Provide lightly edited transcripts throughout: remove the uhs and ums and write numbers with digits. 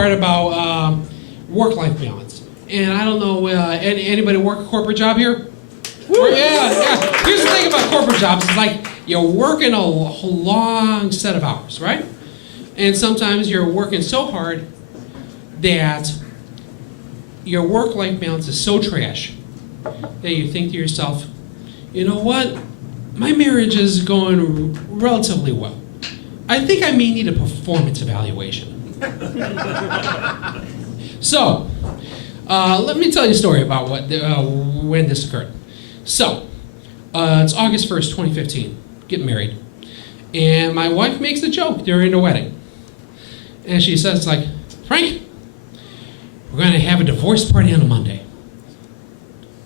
part about work-life balance. And I don't know, anybody work a corporate job here? Yeah. Here's the thing about corporate jobs. It's like you're working a long set of hours, right? And sometimes you're working so hard that your work-life balance is so trash that you think to yourself, you know what? My marriage is going relatively well. I think I may need a performance evaluation. So, let me tell you a story about when this occurred. So, it's August 1st, 2015, getting married. And my wife makes a joke during the wedding. And she says, like, Frank, we're going to have a divorce party on a Monday.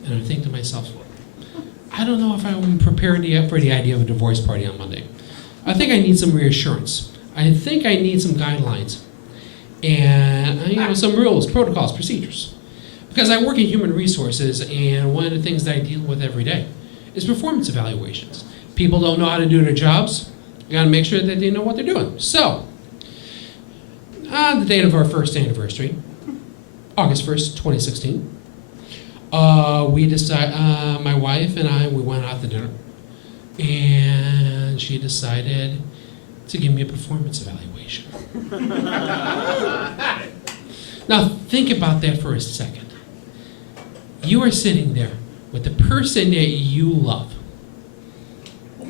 And I think to myself, I don't know if I'm prepared for the idea of a divorce party on Monday. I think I need some reassurance. I think I need some guidelines. And some rules, protocols, procedures. Because I work in human resources, and one of the things that I deal with every day is performance evaluations. People don't know how to do their jobs. You got to make sure that they know what they're doing. So, on the date of our first anniversary, August 1st, 2016, we decided, my wife and I, we went out to dinner, and she decided to give me a performance evaluation. Now, think about that for a second. You are sitting there with the person that you love,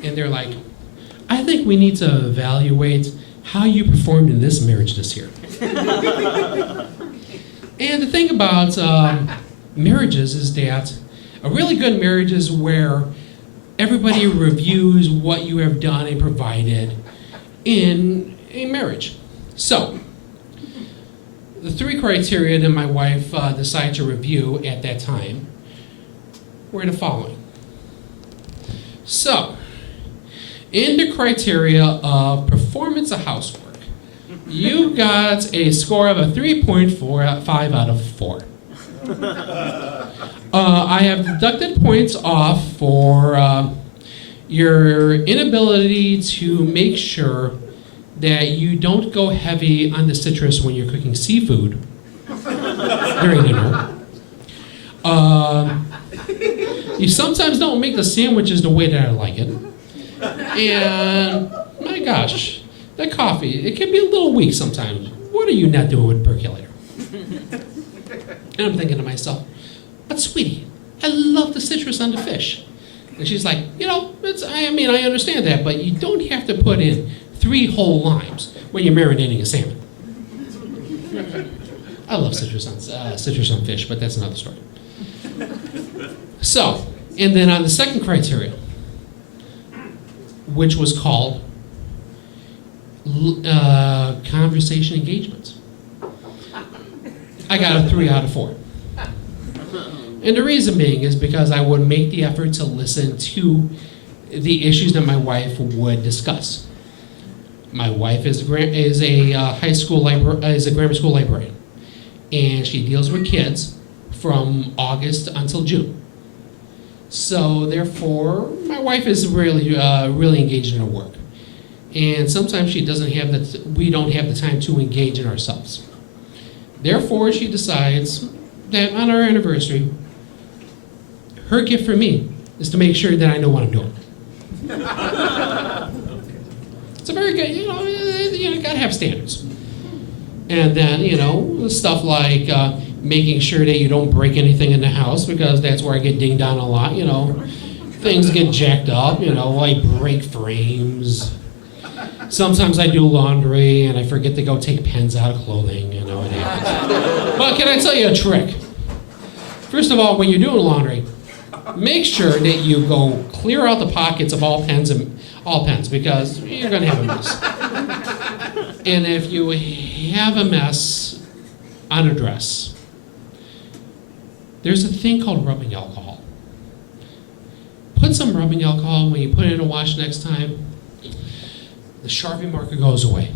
and they're like, I think we need to evaluate how you performed in this marriage this year. And the thing about marriages is that a really good marriage is where everybody reviews what you have done and provided in a marriage. So, the three criteria that my wife decided to review at that time were the following. So, in the criteria of performance of housework, you got a score of a 3.45 out of 4. I have deducted points off for your inability to make sure that you don't go heavy on the citrus when you're cooking seafood during dinner. You sometimes don't make the sandwiches the way that I like it. And my gosh, that coffee, it can be a little weak sometimes. What are you not doing with percolator? And I'm thinking to myself, but sweetie, I love the citrus on the fish. And she's like, I understand that, but you don't have to put in 3 whole limes when you're marinating a salmon. I love citrus on fish, but that's another story. So, and then on the second criteria, which was called conversation engagements, I got a 3 out of 4. And the reason being is because I would make the effort to listen to the issues that my wife would discuss. My wife is a grammar school librarian, and she deals with kids from August until June. So therefore, my wife is really engaged in her work, and sometimes we don't have the time to engage in ourselves. Therefore, she decides that on our anniversary, her gift for me is to make sure that I know what I'm doing. It's a very good, you gotta have standards. And then, stuff like making sure that you don't break anything in the house, because that's where I get dinged on a lot, Things get jacked up, I break frames. Sometimes I do laundry and I forget to go take pens out of clothing, it happens. But can I tell you a trick? First of all, when you're doing laundry, make sure that you go clear out the pockets of all pens, because you're going to have a mess. And if you have a mess on a dress, there's a thing called rubbing alcohol. Put some rubbing alcohol when you put it in a wash next time. The Sharpie marker goes away.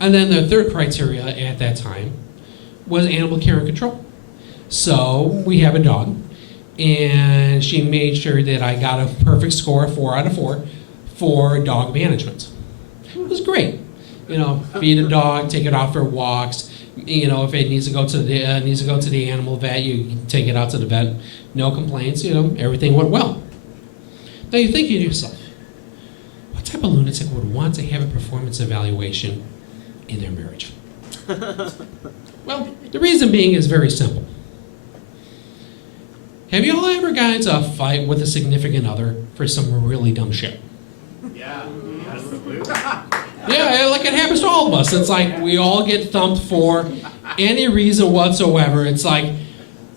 And then the third criteria at that time was animal care and control. So we have a dog, and she made sure that I got a perfect score, 4 out of 4, for dog management. It was great. feed a dog, take it out for walks. If it needs to go to the animal vet, you take it out to the vet. No complaints. Everything went well. Now you're thinking to yourself, what type of lunatic would want to have a performance evaluation in their marriage? Well, the reason being is very simple. Have you all ever gotten into a fight with a significant other for some really dumb shit? Yeah, absolutely. Yeah, like it happens to all of us. It's like we all get thumped for any reason whatsoever. It's like,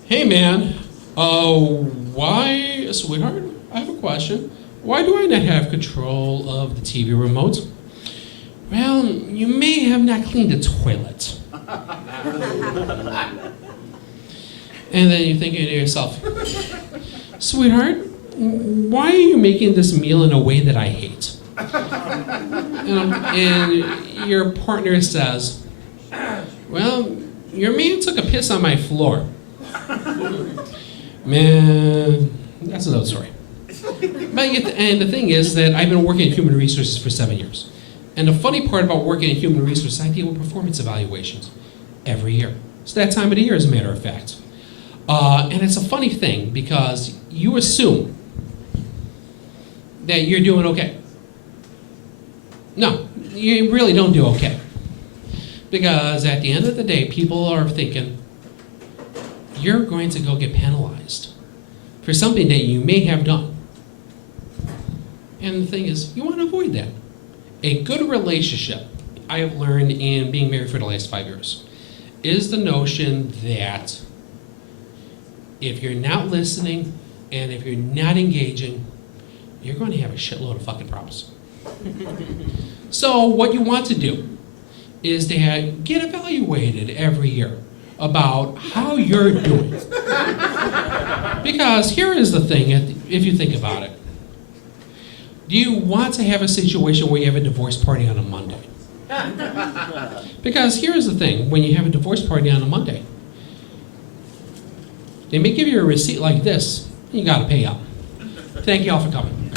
hey man, why, sweetheart, I have a question. Why do I not have control of the TV remote? Well, you may have not cleaned the toilet. And then you're thinking to yourself, sweetheart, why are you making this meal in a way that I hate? And your partner says, well, your man took a piss on my floor. Man, that's another story. And the thing is that I've been working in human resources for 7 years. And the funny part about working in human resources, I deal with performance evaluations every year. It's that time of the year, as a matter of fact. And it's a funny thing because you assume that you're doing okay. No, you really don't do okay. Because at the end of the day, people are thinking, you're going to go get penalized for something that you may have done. And the thing is, you want to avoid that. A good relationship, I have learned in being married for the last 5 years, is the notion that if you're not listening and if you're not engaging, you're going to have a shitload of fucking problems. So what you want to do is to get evaluated every year about how you're doing. Because here is the thing, if you think about it. Do you want to have a situation where you have a divorce party on a Monday? Because here's the thing, when you have a divorce party on a Monday, they may give you a receipt like this, you gotta pay up. Thank you all for coming.